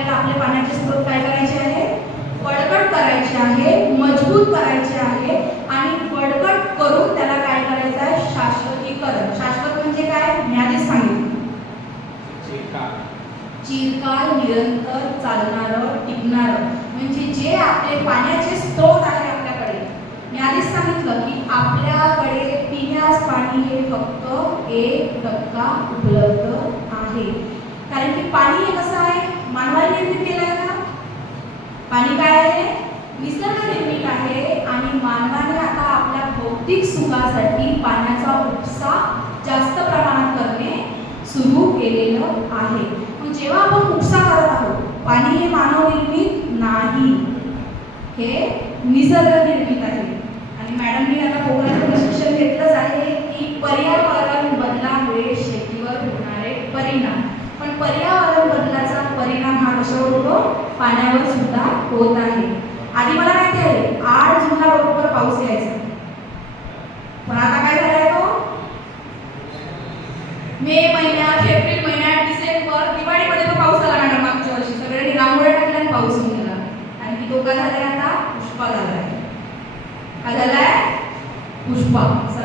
आपल्याला आपले पाण्याचे स्रोत काय करायचे आहे? बडकट करायचे आहे मजबूत करायचे आहे आणि बडकट करून त्याला काय करायचं आहे? शाश्वतीकरण. शाश्वत म्हणजे काय? मी आधीच सांगितलं. चिरकाल निरंतर चालणारं टिकणारं. म्हणजे जे आपले पाण्याचे स्रोत आहे आपल्याकडे. मी आधीच सांगितलं की आपल्याकडे पिण्यास पाणी हे फक्त एक टक्का उपलब्ध आहे. कारण की पाणी पाणी काय आहे? निसर्ग निर्मित आहे आणि मानवाने आता आपल्या भौतिक सुखासाठी पाण्याचा उपसा जास्त प्रमाणात करणे सुरू केलेलं आहे. मग जेव्हा आपण उपसा करत आहोत पाणी हे मानव निर्मित नाही. हे निसर्ग निर्मित आहे. परिणाम हा पाण्यावर सुद्धा होत आहे. आधी मला माहिती आहे आठ जूनला बरोबर पाऊस यायचा. पण आता काय झालाय तो? मे महिन्यात एप्रिल महिन्यात डिसेंबर दिवाळीमध्ये तो पाऊस आला मॅडम मागच्या वर्षी. सगळ्यांनी रांगोळ्या टाकल्या आणि पाऊस होऊन गेला आणि की तो काय झालाय आता? पुष्पा झालाय. काय झालाय? पुष्पा.